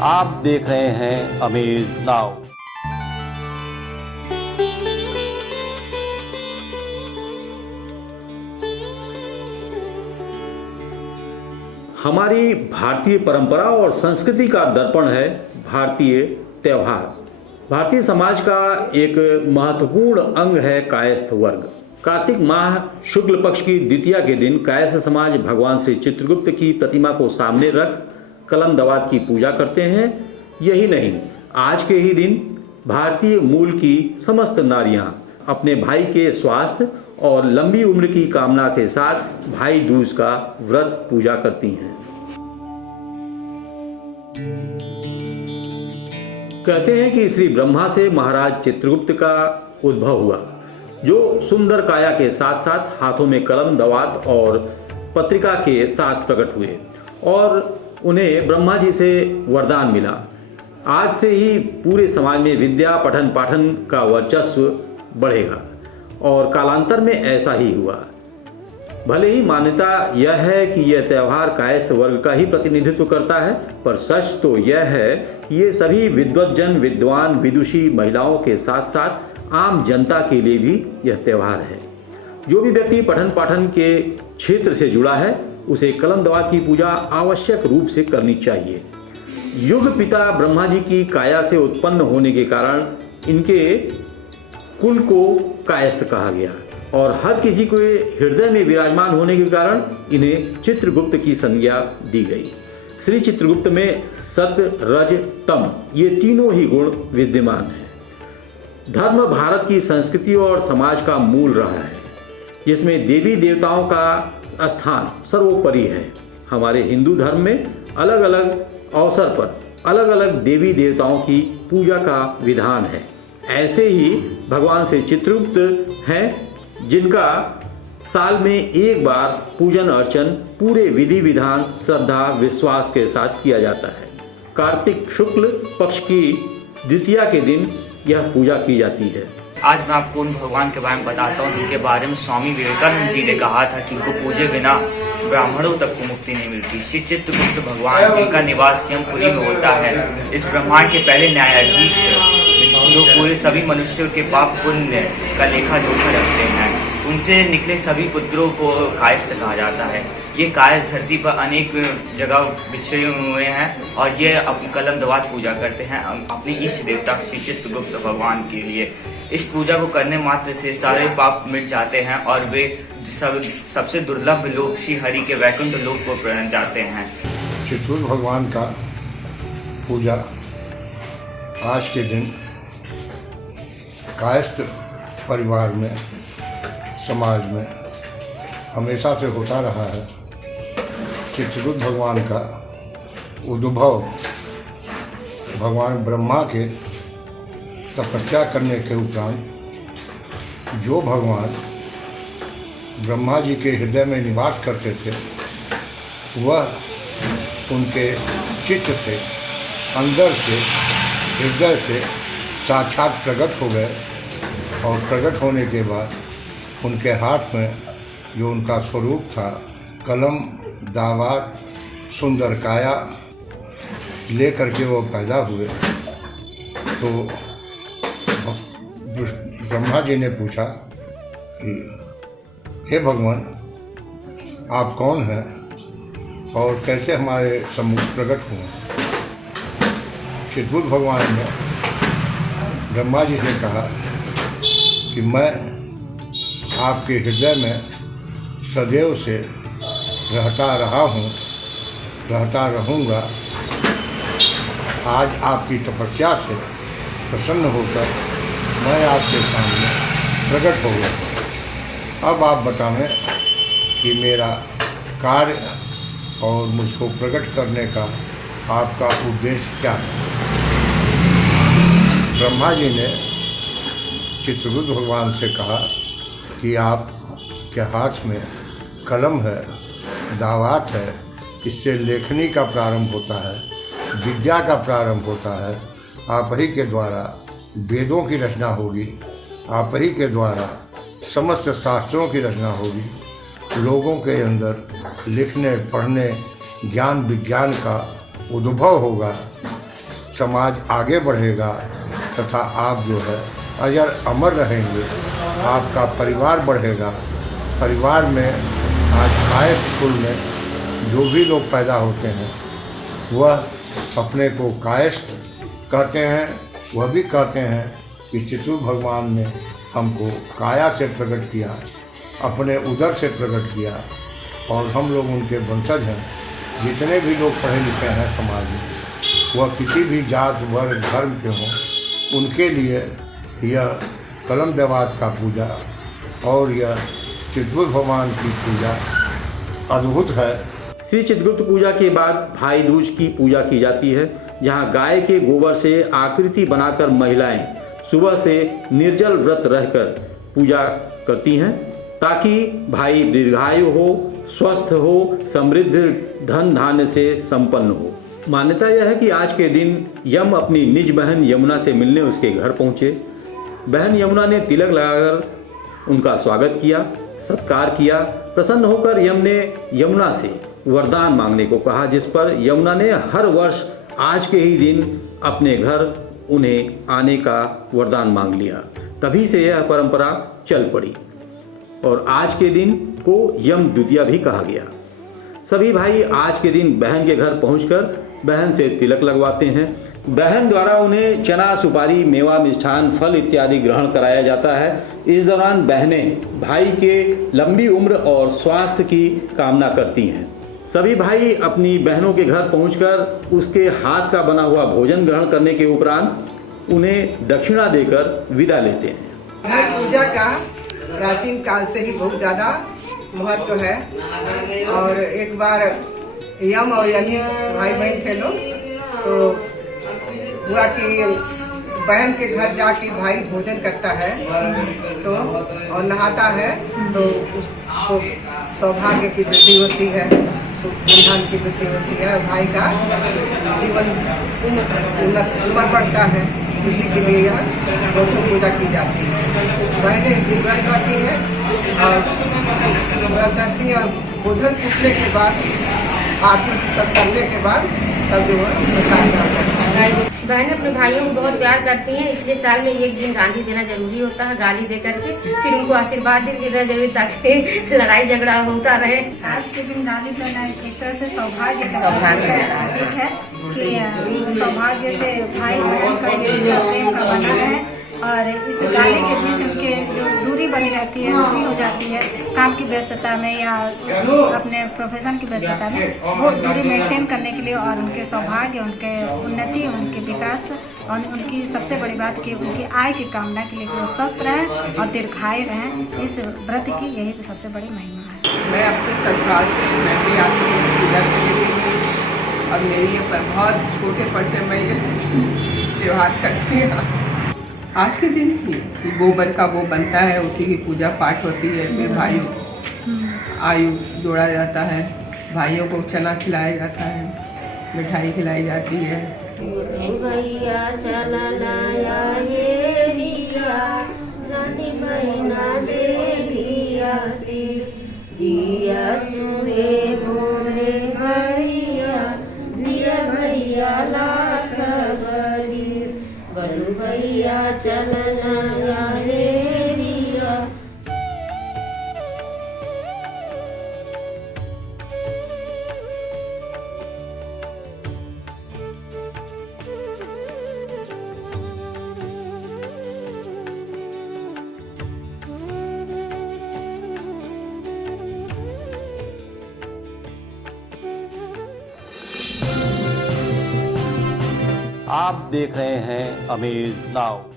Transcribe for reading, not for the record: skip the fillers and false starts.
आप देख रहे हैं अमेज नाउ। हमारी भारतीय परंपरा और संस्कृति का दर्पण है भारतीय त्यौहार। भारतीय समाज का एक महत्वपूर्ण अंग है कायस्थ वर्ग। कार्तिक माह शुक्ल पक्ष की द्वितीया के दिन कायस्थ समाज भगवान श्री चित्रगुप्त की प्रतिमा को सामने रख कलम दवात की पूजा करते हैं। यही नहीं, आज के ही दिन भारतीय मूल की समस्त नारियां अपने भाई के स्वास्थ्य और लंबी उम्र की कामना के साथ भाई दूज का व्रत पूजा करती हैं। कहते हैं कि श्री ब्रह्मा से महाराज चित्रगुप्त का उद्भव हुआ, जो सुंदर काया के साथ साथ हाथों में कलम दवात और पत्रिका के साथ प्रकट हुए और उन्हें ब्रह्मा जी से वरदान मिला। आज से ही पूरे समाज में विद्या पठन पाठन का वर्चस्व बढ़ेगा और कालांतर में ऐसा ही हुआ। भले ही मान्यता यह है कि यह त्यौहार कायस्थ वर्ग का ही प्रतिनिधित्व करता है, पर सच तो यह है कि ये सभी विद्वज्जन, विद्वान, विदुषी महिलाओं के साथ साथ आम जनता के लिए भी यह त्यौहार है। जो भी व्यक्ति पठन पाठन के क्षेत्र से जुड़ा है उसे कलम दवात की पूजा आवश्यक रूप से करनी चाहिए। युग पिता ब्रह्मा जी की काया से उत्पन्न होने के कारण इनके कुल को कायस्थ कहा गया और हर किसी को हृदय में विराजमान होने के कारण इन्हें चित्रगुप्त की संज्ञा दी गई। श्री चित्रगुप्त में सत, रज, तम ये तीनों ही गुण विद्यमान हैं। धर्म भारत की संस्कृति और समाज का मूल रहा है, जिसमें देवी देवताओं का स्थान सर्वोपरि है। हमारे हिंदू धर्म में अलग अलग अवसर पर अलग अलग देवी देवताओं की पूजा का विधान है। ऐसे ही भगवान से चित्रगुप्त हैं, जिनका साल में एक बार पूजन अर्चन पूरे विधि विधान, श्रद्धा, विश्वास के साथ किया जाता है। कार्तिक शुक्ल पक्ष की द्वितीया के दिन यह पूजा की जाती है। आज मैं आपको उन भगवान के बारे में बताता हूँ जिनके बारे में स्वामी विवेकानंद जी ने कहा था कि इनको पूजे बिना ब्राह्मणों तक को मुक्ति नहीं मिलती। श्री चित्रगुप्त भगवान, जिनका निवास यमपुरी में होता है, इस ब्रह्मांड के पहले न्यायाधीश जो पूरे सभी मनुष्यों के पाप पुण्य का लेखा जोखा रखते हैं। उनसे निकले सभी पुत्रों को कायस्थ कहा जाता है। ये कायस्थ धरती पर अनेक जगह बिछड़े हुए हैं और ये अपनी कलम दवात पूजा करते हैं अपने इष्ट देवता श्री चित्रगुप्त भगवान के लिए। इस पूजा को करने मात्र से सारे पाप मिट जाते हैं और वे सबसे दुर्लभ लोक श्री हरि के वैकुंठ लोक को पहुंच जाते हैं। चित्रगुप्त भगवान का पूजा आज के दिन कायस्थ परिवार में, समाज में हमेशा से होता रहा है। चित्रगुप्त भगवान का उद्भव भगवान ब्रह्मा के तपस्या करने के उपरांत जो भगवान ब्रह्मा जी के हृदय में निवास करते थे, वह उनके चित्त से, अंदर से, हृदय से साक्षात प्रकट हो गए और प्रकट होने के बाद उनके हाथ में जो उनका स्वरूप था, कलम दावात सुंदर काया लेकर के वो पैदा हुए। तो ब्रह्मा जी ने पूछा कि हे भगवान, आप कौन हैं और कैसे हमारे सम्मुख प्रकट हुए। चित्रगुप्त भगवान ने ब्रह्मा जी से कहा कि मैं आपके हृदय में सदैव से रहता रहा हूँ, रहता रहूँगा। आज आपकी तपस्या से प्रसन्न होकर मैं आपके सामने प्रकट हो गया। अब आप बताएं कि मेरा कार्य और मुझको प्रकट करने का आपका उद्देश्य क्या है। ब्रह्मा जी ने चित्रगुप्त भगवान से कहा कि आपके हाथ में कलम है, दावात है, इससे लेखनी का प्रारंभ होता है, विद्या का प्रारंभ होता है। आप ही के द्वारा वेदों की रचना होगी, आप ही के द्वारा समस्त शास्त्रों की रचना होगी। लोगों के अंदर लिखने, पढ़ने, ज्ञान विज्ञान का उद्भव होगा। समाज आगे बढ़ेगा तथा आप जो है अगर अमर रहेंगे, आपका परिवार बढ़ेगा। परिवार में आज कायस्थ कुल में जो भी लोग पैदा होते हैं वह अपने को कायस्थ कहते हैं। वह भी कहते हैं कि चित्रगुप्त भगवान ने हमको काया से प्रकट किया, अपने उदर से प्रकट किया और हम लोग उनके वंशज हैं। जितने भी लोग पढ़े लिखे हैं समाज में, वह किसी भी जात वर्ग धर्म के हों, उनके लिए यह कलम देवात का पूजा और यह चित्रगुप्त भगवान की पूजा अद्भुत है। श्री चित्रगुप्त पूजा के बाद भाई दूज की पूजा की जाती है, जहां गाय के गोबर से आकृति बनाकर महिलाएं सुबह से निर्जल व्रत रहकर पूजा करती हैं ताकि भाई दीर्घायु हो, स्वस्थ हो, समृद्ध धन धान्य से संपन्न हो। मान्यता यह है कि आज के दिन यम अपनी निज बहन यमुना से मिलने उसके घर पहुंचे। बहन यमुना ने तिलक लगाकर उनका स्वागत किया, सत्कार किया। प्रसन्न होकर यम ने यमुना से वरदान मांगने को कहा, जिस पर यमुना ने हर वर्ष आज के ही दिन अपने घर उन्हें आने का वरदान मांग लिया। तभी से यह परंपरा चल पड़ी और आज के दिन को यम द्वितीया भी कहा गया। सभी भाई आज के दिन बहन के घर पहुंचकर बहन से तिलक लगवाते हैं। बहन द्वारा उन्हें चना, सुपारी, मेवा, मिष्ठान, फल इत्यादि ग्रहण कराया जाता है। इस दौरान बहनें भाई के लंबी उम्र और स्वास्थ्य की कामना करती हैं। सभी भाई अपनी बहनों के घर पहुंचकर उसके हाथ का बना हुआ भोजन ग्रहण करने के उपरांत उन्हें दक्षिणा देकर विदा लेते हैं। हर पूजा का प्राचीन काल से ही बहुत ज़्यादा महत्व है और एक बार यम और यमी भाई बहन थे लोग, तो हुआ कि बहन के घर जाके भाई भोजन करता है तो और नहाता है तो उसको सौभाग्य की वृद्धि होती है, धन की वृद्धि होती है, भाई का जीवन उम्र बढ़ता है। इसी के लिए यह गौतम पूजा की जाती है। बहनें व्रत करती हैं और व्रत करती हैं और भोजन पूछने के बाद आरती सब करने के बाद तब जो है बहनें अपने भाइयों को बहुत प्यार करती हैं, इसलिए साल में एक दिन गाली देना जरूरी होता है, गाली दे करके फिर उनको आशीर्वाद देना जरूरी ताकि लड़ाई झगड़ा होता रहे। आज के दिन गाली देना एक तरह से सौभाग्य प्रतीक है कि सौभाग्य से भाई बहन का ये रिश्ता प्रेम का बना है और इस गाली के बीच उनके जो दूरी बनी रहती है, दूरी हो जाती है काम की व्यस्तता में या अपने प्रोफेशन की व्यस्तता में, वो दूरी मेंटेन करने के लिए और उनके सौभाग्य, उनके उन्नति, उनके विकास और उनकी सबसे बड़ी बात कि उनकी आय की कामना के लिए वो स्वस्थ रहें और दीर्घायु रहें। इस व्रत की यही सबसे बड़ी महिमा है। मैं अपने ससुराल से मैं भी आती हूँ पूजा करने के लिए और मेरी ये पर बहुत छोटे पर से मैं ये त्यौहार करती हूँ। आज के दिन गोबर का वो बनता है, उसी की पूजा पाठ होती है। फिर आयु जोड़ा जाता है, भाइयों को चना खिलाया जाता है, मिठाई खिलाई जाती है। भैया चला लाया ये रिया, रानी बहना देविया शीश, जिया सुए मोरे भैया, जिया भैया लाख बरिस, बलु भैया चला लाया ये रिया। आप देख रहे हैं अमेज नाउ।